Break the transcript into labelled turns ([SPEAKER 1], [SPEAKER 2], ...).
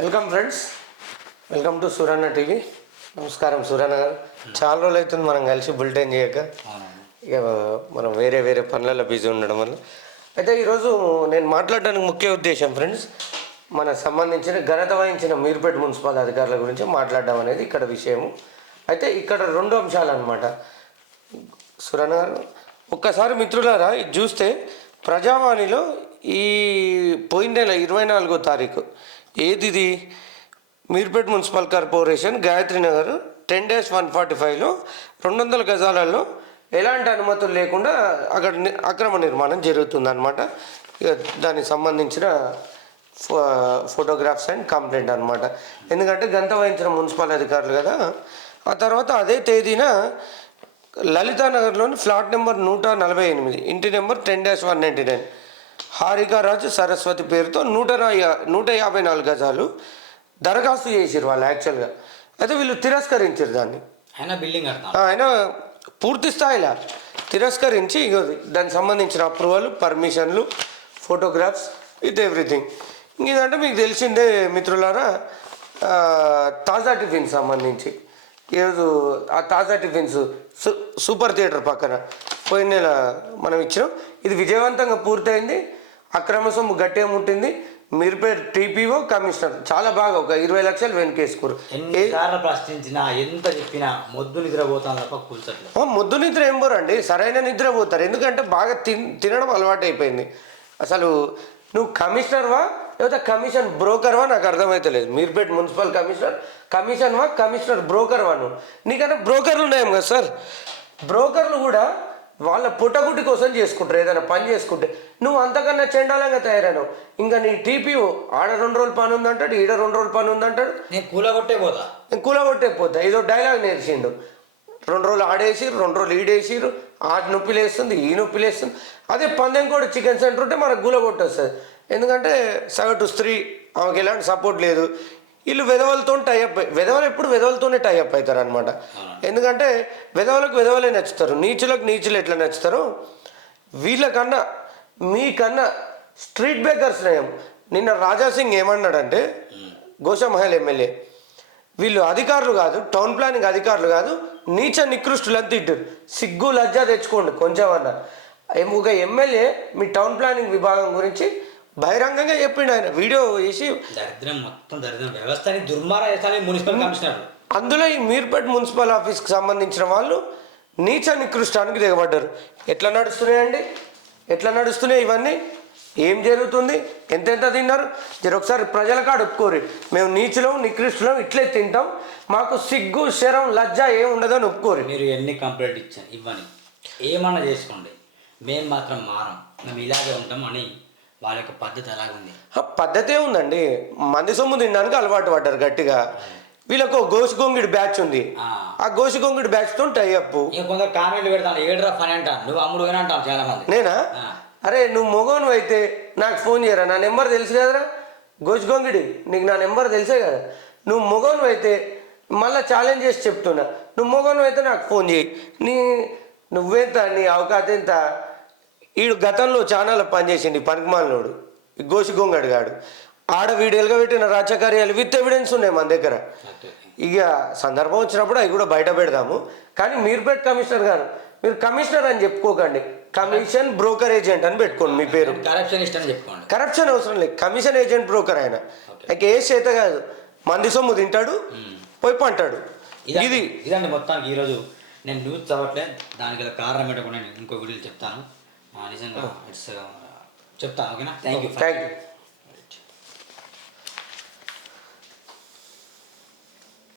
[SPEAKER 1] Welcome friends. Welcome to Suranna TV. నమస్కారం సూరన్న గారు. చాలా రోజులు అవుతుంది మనం కలిసి బులెటిన్ చేయక. ఇక మనం వేరే వేరే పనులలో బిజీ ఉండడం వల్ల. అయితే ఈరోజు నేను మాట్లాడడానికి ముఖ్య ఉద్దేశం ఫ్రెండ్స్ మన సంబంధించిన ఘనత వహించిన మీర్పేట మున్సిపల్ అధికారుల గురించి మాట్లాడడం అనేది ఇక్కడ విషయము. అయితే ఇక్కడ రెండు అంశాలు అనమాట సురణ గారు ఒక్కసారి మిత్రులారా ఇది చూస్తే ప్రజావాణిలో ఈ పోయిన నెల ఇరవై నాలుగో తారీఖు ఏది ఇది Meerpet municipal corporation Gayatri Nagar ten days one forty ఫైవ్లో రెండు వందల గజాలలో ఎలాంటి అనుమతులు లేకుండా అక్కడ ని- అక్రమ నిర్మాణం జరుగుతుందన్నమాట. ఇక దానికి సంబంధించిన ఫోటోగ్రాఫ్స్ అండ్ కంప్లైంట్ అనమాట ఎందుకంటే గంత వహించిన మున్సిపల్ అధికారులు కదా. ఆ తర్వాత అదే తేదీన లలితానగర్లోని ఫ్లాట్ నెంబర్ నూట నలభై ఎనిమిది ఇంటి number ten dash one ninety nine. Harika Raju Saraswati పేరుతో నూట నూట యాభై నాలుగు గజాలు దరఖాస్తు చేసిరు వాళ్ళు యాక్చువల్గా అయితే వీళ్ళు తిరస్కరించారు దాన్ని.
[SPEAKER 2] ఆయన బిల్డింగ్
[SPEAKER 1] ఆయన పూర్తి స్థాయిలో తిరస్కరించి ఇగో దానికి సంబంధించిన అప్రూవల్ పర్మిషన్లు ఫోటోగ్రాఫ్స్ విత్ ఎవ్రీథింగ్ ఇదంటే మీకు తెలిసిందే మిత్రులారా తాజా టిఫిన్ సంబంధించి. ఈరోజు ఆ తాజా టిఫిన్స్ సు సూపర్ థియేటర్ పక్కన పోయిన నెల మనం ఇచ్చినాం. ఇది విజయవంతంగా పూర్తయింది. అక్రమ సొమ్ము గట్టిగా ముట్టింది. Meerpet TPO commissioner. చాలా బాగా ఒక ఇరవై లక్షలు వెనకేసుకోరు
[SPEAKER 2] ఎన్ని సార్లు ప్రశ్నించినా ఎంత చెప్పినా మొద్దు నిద్రపోతాను తప్ప కూల్చట్లేదు.
[SPEAKER 1] ఆ, ముద్దు నిద్ర ఏం పోరండి? సరైన నిద్ర పోతారు ఎందుకంటే బాగా తిన్ తినడం అలవాటు అయిపోయింది అసలు నువ్వు కమిషనర్వా? లేకపోతే కమిషన్ బ్రోకర్వా? నాకు అర్థమవుతలేదు మీర్పేట్ మున్సిపల్ కమిషనర్ కమిషన్వా కమిషనర్ బ్రోకర్వా నువ్వు? నీకన్నా బ్రోకర్లు ఉన్నాయేం కదా సార్. బ్రోకర్లు కూడా వాళ్ళ పుట్టగుట్టి కోసం చేసుకుంటారు ఏదైనా పని చేసుకుంటే. నువ్వు అంతకన్నా చెండాలంగా తయారైనావు. ఇంకా నీ టీపీఓ ఆడ రెండు రోజులు పని ఉందంటాడు ఈడ రెండు రోజులు పని ఉందంటాడు.
[SPEAKER 2] నేను కూలగొట్టే పోతా.
[SPEAKER 1] నేను కూలగొట్టే పోతా. ఇదో డైలాగ్ నేర్చిండు. రెండు రోజులు ఆడేసిరు రెండు రోజులు ఈడేసిరు ఆడ నొప్పి లేస్తుంది ఈ నొప్పి లేస్తుంది. అదే పందెం కూడా చికెన్ సెంటర్ ఉంటే మనకు గులగొట్టి వస్తుంది ఎందుకంటే సగటు స్త్రీ ఆమెకి ఎలాంటి సపోర్ట్ లేదు. వీళ్ళు వెధవలతో టైఅప్ వెధవలు ఎప్పుడు వెధవలతోనే టైఅప్ అవుతారు అనమాట ఎందుకంటే వెధవలకు వెధవలే నచ్చుతారు నీచులకు నీచులు ఎట్లా నచ్చుతారో? వీళ్ళకన్నా మీకన్నా స్ట్రీట్ బేకర్స్ నయం నిన్న రాజాసింగ్ ఏమన్నాడంటే గోషమహల్ ఎమ్మెల్యే వీళ్ళు అధికారులు కాదు టౌన్ ప్లానింగ్ అధికారులు కాదు నీచ నికృష్టులు అంత తిట్టారు సిగ్గు లజ్జ తెచ్చుకోండి కొంచెం అన్న. ఒక ఎమ్మెల్యే మీ టౌన్ ప్లానింగ్ విభాగం గురించి బహిరంగంగా చెప్పిండు ఆయన. వీడియో చేసి
[SPEAKER 2] దరిద్రం మొత్తం దరిద్రం. వ్యవస్థని చేస్తాను మున్సిపల్ కమిషనర్
[SPEAKER 1] అందులో ఈ మీర్పేట్ మున్సిపల్ ఆఫీస్కి సంబంధించిన వాళ్ళు నీచ నికృష్టానికి దిగబడ్డారు. ఎట్లా నడుస్తున్నాయండి? ఎట్లా నడుస్తున్నాయి ఇవన్నీ? ఏం జరుగుతుంది? ఎంతెంత తిన్నారు? జర ఒకసారి ప్రజల కాడ ఒప్పుకోరు మేము నీచులం నికృష్టులం ఇట్లే తింటాం. మాకు సిగ్గు శరం లజ్జ ఏం ఉండదని ఒప్పుకోరు
[SPEAKER 2] మీరు ఎన్ని కంప్లైంట్ ఇచ్చాను ఇవ్వని. ఏమన్నా చేసుకోండి. మేము మాత్రం మారం. మేము ఇలాగే ఉంటాం అని వాళ్ళ యొక్క పద్ధతి అలాగుంది
[SPEAKER 1] ఆ పద్ధతే ఉందండి. మంది సొమ్ము తినడానికి అలవాటు పడ్డారు గట్టిగా. వీళ్ళకు గోసి గొంగిడి బ్యాచ్ ఉంది.
[SPEAKER 2] ఆ.
[SPEAKER 1] ఆ గోసి గొంగిడి బ్యాచ్తో టైఅప్
[SPEAKER 2] ఇంకా కొందరు కామెంట్లు పెడతాను ఏడ్రా పని అంటాను నువ్వు అమ్ముడు అంటాను చాలా మంది
[SPEAKER 1] నేనా. అరే నువ్వు మొగోను అయితే నాకు ఫోన్ చేయరా? నా నెంబర్ తెలుసు కదరా? గోచిగొంగిడి నీకు నా నెంబర్ తెలుసే కదా? నువ్వు మొగోను అయితే మళ్ళీ ఛాలెంజ్ చేసి చెప్తున్నా. నువ్వు మొగోను అయితే నాకు ఫోన్ చేయి. నీ నువ్వెంత నీ అవకాశం ఎంత? ఈడు గతంలో ఛానల్ పనిచేసిండు ఈ పనికిమాలినోడు. ఈ గోసిగొంగడు గాడు. ఆడ వీడియోలుగా పెట్టిన రాచకార్యాలు విత్ ఎవిడెన్స్ ఉన్నాయి మన దగ్గర. ఇక సందర్భం వచ్చినప్పుడు అవి కూడా బయట పెడదాము. కానీ మీర్పేట్ కమిషనర్ గారు మీరు కమిషనర్ అని చెప్పుకోకండి. కమిషన్ బ్రోకర్ ఏజెంట్ అని పెట్టుకోండి మీ పేరు.
[SPEAKER 2] కరప్షన్
[SPEAKER 1] అవసరం లేదు. కమిషన్ ఏజెంట్ బ్రోకర్ ఆయన. ఇక ఏ చేత కాదు. మంది సొమ్ము తింటాడు పోయి పంటాడు. ఇది.
[SPEAKER 2] ఇదండి మొత్తానికి ఈరోజు నేను న్యూస్ చదవట్లే. దానికి కారణం ఏంటో కూడా నేను ఇంకో వీడియో చెప్తాను. నిజంగా చెప్తాను ఓకేనా? Thank you
[SPEAKER 1] thank you